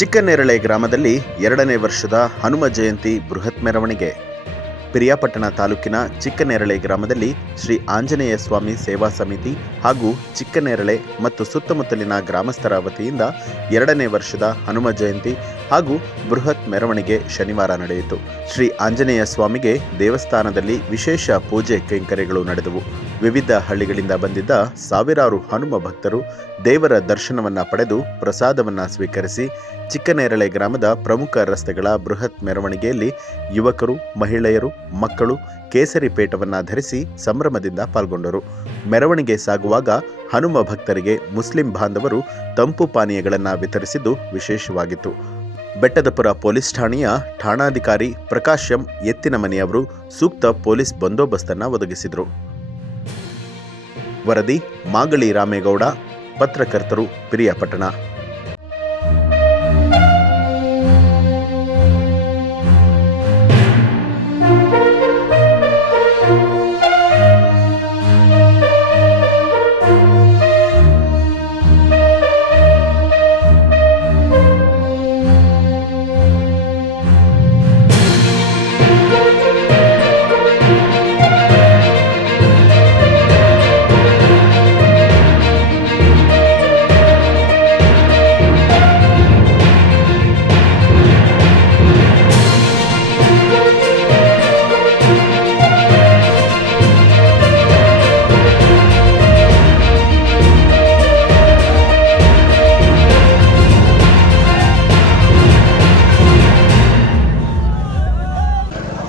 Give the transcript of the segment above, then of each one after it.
ಚಿಕ್ಕನೇರಳೆ ಗ್ರಾಮದಲ್ಲಿ ಎರಡನೇ ವರ್ಷದ ಹನುಮ ಜಯಂತಿ ಬೃಹತ್ ಮೆರವಣಿಗೆ. ಪಿರಿಯಾಪಟ್ಟಣ ತಾಲೂಕಿನ ಚಿಕ್ಕನೇರಳೆ ಗ್ರಾಮದಲ್ಲಿ ಶ್ರೀ ಆಂಜನೇಯ ಸ್ವಾಮಿ ಸೇವಾ ಸಮಿತಿ ಹಾಗೂ ಚಿಕ್ಕನೇರಳೆ ಮತ್ತು ಸುತ್ತಮುತ್ತಲಿನ ಗ್ರಾಮಸ್ಥರ ವತಿಯಿಂದ ಎರಡನೇ ವರ್ಷದ ಹನುಮ ಜಯಂತಿ ಹಾಗೂ ಬೃಹತ್ ಮೆರವಣಿಗೆ ಶನಿವಾರ ನಡೆಯಿತು. ಶ್ರೀ ಆಂಜನೇಯ ಸ್ವಾಮಿಗೆ ದೇವಸ್ಥಾನದಲ್ಲಿ ವಿಶೇಷ ಪೂಜೆ ಕೈಂಕರ್ಯಗಳು ನಡೆದವು. ವಿವಿಧ ಹಳ್ಳಿಗಳಿಂದ ಬಂದಿದ್ದ ಸಾವಿರಾರು ಹನುಮ ಭಕ್ತರು ದೇವರ ದರ್ಶನವನ್ನ ಪಡೆದು ಪ್ರಸಾದವನ್ನ ಸ್ವೀಕರಿಸಿ, ಚಿಕ್ಕನೇರಳೆ ಗ್ರಾಮದ ಪ್ರಮುಖ ರಸ್ತೆಗಳ ಬೃಹತ್ ಮೆರವಣಿಗೆಯಲ್ಲಿ ಯುವಕರು, ಮಹಿಳೆಯರು, ಮಕ್ಕಳು ಕೇಸರಿ ಪೇಟವನ್ನ ಧರಿಸಿ ಸಂಭ್ರಮದಿಂದ ಪಾಲ್ಗೊಂಡರು. ಮೆರವಣಿಗೆ ಸಾಗುವಾಗ ಹನುಮ ಭಕ್ತರಿಗೆ ಮುಸ್ಲಿಂ ಬಾಂಧವರು ತಂಪು ಪಾನೀಯಗಳನ್ನು ವಿತರಿಸಿದ್ದು ವಿಶೇಷವಾಗಿತ್ತು. ಬೆಟ್ಟದಪುರ ಪೊಲೀಸ್ ಠಾಣೆಯ ಠಾಣಾಧಿಕಾರಿ ಪ್ರಕಾಶ್ ಎಂ ಎತ್ತಿನಮನೆಯವರು ಸೂಕ್ತ ಪೊಲೀಸ್ ಬಂದೋಬಸ್ತನ್ನು ಒದಗಿಸಿದರು. ವರದಿ ಮಾಗಳಿ ರಾಮೇಗೌಡ, ಪತ್ರಕರ್ತರು, ಪಿರಿಯಾಪಟ್ಟಣ.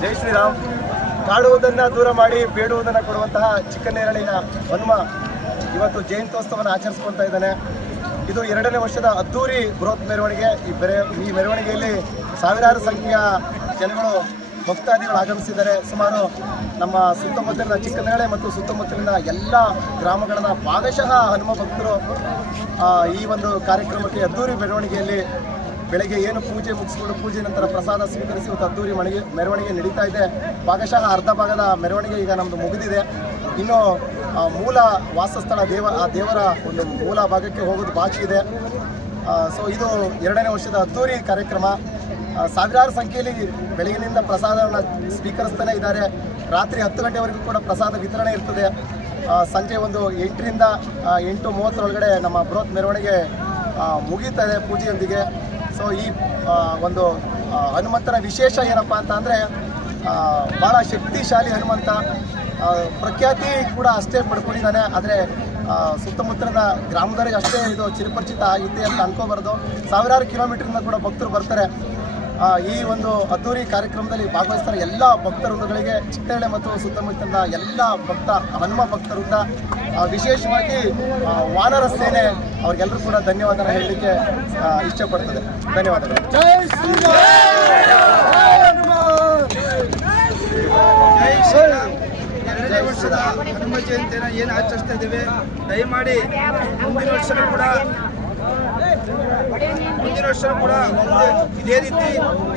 ಜೈ ಶ್ರೀರಾಮ್. ಕಾಡುವುದನ್ನು ದೂರ ಮಾಡಿ ಬೇಡುವುದನ್ನು ಕೊಡುವಂತಹ ಚಿಕ್ಕನೇರಳಿನ ಹನುಮ ಇವತ್ತು ಜಯಂತ್ಯೋತ್ಸವವನ್ನು ಆಚರಿಸ್ಕೊಳ್ತಾ ಇದ್ದಾನೆ. ಇದು ಎರಡನೇ ವರ್ಷದ ಅದ್ದೂರಿ ಬೃಹತ್ ಮೆರವಣಿಗೆ. ಈ ಬೆರೆ, ಈ ಮೆರವಣಿಗೆಯಲ್ಲಿ ಸಾವಿರಾರು ಸಂಖ್ಯೆಯ ಜನಗಳು ಭಕ್ತಾದಿಗಳು ಆಗಮಿಸಿದ್ದಾರೆ. ಸುಮಾರು ನಮ್ಮ ಸುತ್ತಮುತ್ತಲಿನ ಚಿಕ್ಕನೇರಳೆ ಮತ್ತು ಸುತ್ತಮುತ್ತಲಿನ ಎಲ್ಲ ಗ್ರಾಮಗಳನ್ನ ಭಾಗಶಃ ಹನುಮ ಭಕ್ತರು ಈ ಒಂದು ಕಾರ್ಯಕ್ರಮಕ್ಕೆ ಅದ್ದೂರಿ ಮೆರವಣಿಗೆಯಲ್ಲಿ ಬೆಳಗ್ಗೆ ಏನು ಪೂಜೆ ಮುಗಿಸ್ಕೊಂಡು ಪೂಜೆ ನಂತರ ಪ್ರಸಾದ ಸ್ವೀಕರಿಸಿ ಇವತ್ತು ಅದ್ದೂರಿ ಮಣಿಗೆ ಮೆರವಣಿಗೆ ನಡೀತಾ ಇದೆ. ಭಾಗಶಃ ಅರ್ಧ ಭಾಗದ ಮೆರವಣಿಗೆ ಈಗ ನಮ್ಮದು ಮುಗಿದಿದೆ. ಇನ್ನು ಮೂಲ ವಾಸಸ್ಥಳ ದೇವ ಆ ದೇವರ ಒಂದು ಮೂಲ ಭಾಗಕ್ಕೆ ಹೋಗೋದು ಬಾಕಿ ಇದೆ. ಸೊ ಇದು ಎರಡನೇ ವರ್ಷದ ಅದ್ದೂರಿ ಕಾರ್ಯಕ್ರಮ. ಸಾವಿರಾರು ಸಂಖ್ಯೆಯಲ್ಲಿ ಬೆಳಗಿನಿಂದ ಪ್ರಸಾದವನ್ನು ಸ್ವೀಕರಿಸ್ತಾನೆ ಇದ್ದಾರೆ. ರಾತ್ರಿ ಹತ್ತು ಗಂಟೆವರೆಗೂ ಕೂಡ ಪ್ರಸಾದ ವಿತರಣೆ ಇರ್ತದೆ. ಸಂಜೆ ಒಂದು ಎಂಟರಿಂದ ಎಂಟು ಮೂವತ್ತರೊಳಗಡೆ ನಮ್ಮ ಬೃಹತ್ ಮೆರವಣಿಗೆ ಮುಗೀತಾ ಇದೆ ಪೂಜೆಯೊಂದಿಗೆ. ಸೊ ಈ ಒಂದು ಹನುಮಂತನ ವಿಶೇಷ ಏನಪ್ಪ ಅಂತ ಅಂದರೆ ಭಾಳ ಶಕ್ತಿಶಾಲಿ ಹನುಮಂತ ಪ್ರಖ್ಯಾತಿ ಕೂಡ ಅಷ್ಟೇ ಪಡ್ಕೊಂಡಿದ್ದಾನೆ. ಆದರೆ ಸುತ್ತಮುತ್ತಲಿನ ಗ್ರಾಮದವರಿಗೆ ಅಷ್ಟೇ ಇದು ಚಿರಪರಿಚಿತ ಆಗಿದೆ ಅಂತ ಅನ್ಕೋಬಾರ್ದು. ಸಾವಿರಾರು ಕಿಲೋಮೀಟ್ರಿಂದ ಕೂಡ ಭಕ್ತರು ಬರ್ತಾರೆ. ಈ ಒಂದು ಅದ್ದೂರಿ ಕಾರ್ಯಕ್ರಮದಲ್ಲಿ ಭಾಗವಹಿಸ್ತಾರೆ ಎಲ್ಲ ಭಕ್ತವೃಂದಗಳಿಗೆ ಚಿತ್ತಳೆ ಮತ್ತು ಸುತ್ತಮುತ್ತಲಿನ ಎಲ್ಲ ಭಕ್ತ ಹನುಮ ಭಕ್ತ ವೃಂದ ವಿಶೇಷವಾಗಿ ವಾನರ ಸೇನೆ ಅವ್ರಿಗೆಲ್ಲರೂ ಕೂಡ ಧನ್ಯವಾದ ಹೇಳಲಿಕ್ಕೆ ಇಷ್ಟಪಡ್ತದೆ. ಧನ್ಯವಾದಗಳು. ಜೈ ಶ್ರೀರಾಮ್. ಎರಡನೇ ವರ್ಷದ ಹನುಮ ಜಯಂತಿಯನ್ನು ಏನು ಆಚರಿಸ್ತಾ ಇದ್ದೇವೆ ದಯಮಾಡಿ ಮುಂದಿನ ವರ್ಷ ಕೂಡ ಮುಂದಿನ ವರ್ಷ ಕೂಡ ಇದೇ ರೀತಿ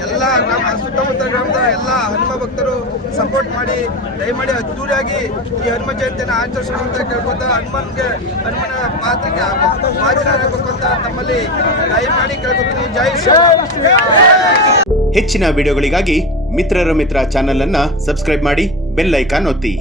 ಎಲ್ಲ ಗ್ರಾಮ ಸುತ್ತಮುತ್ತ ಗ್ರಾಮದ ಎಲ್ಲ ಹನುಮ ಭಕ್ತರು ಸಪೋರ್ಟ್ ಮಾಡಿ, ದಯಮಾಡಿ ಅದ್ದೂರಿಯಾಗಿ ಈ ಹನುಮ ಜಯಂತಿಯನ್ನು ಆಚರಿಸೋಣ ಅಂತ ಕೇಳ್ಕೊತಾ ಹನುಮನ್ಗೆ, ಹನುಮನ ಪಾತ್ರಕ್ಕೆ ಹಾಜರಾಗಬೇಕು ಅಂತ ನಮ್ಮಲ್ಲಿ ದಯಮಾಡಿ ಕೇಳ್ಕೊತೀನಿ. ಜೈ ಶ್ರೀ ಹೆಚ್ಚಿನ ವಿಡಿಯೋಗಳಿಗಾಗಿ ಮಿತ್ರರ ಮಿತ್ರ ಚಾನೆಲ್ ಅನ್ನ ಸಬ್ಸ್ಕ್ರೈಬ್ ಮಾಡಿ ಬೆಲ್ ಐಕಾನ್ ಒತ್ತಿ.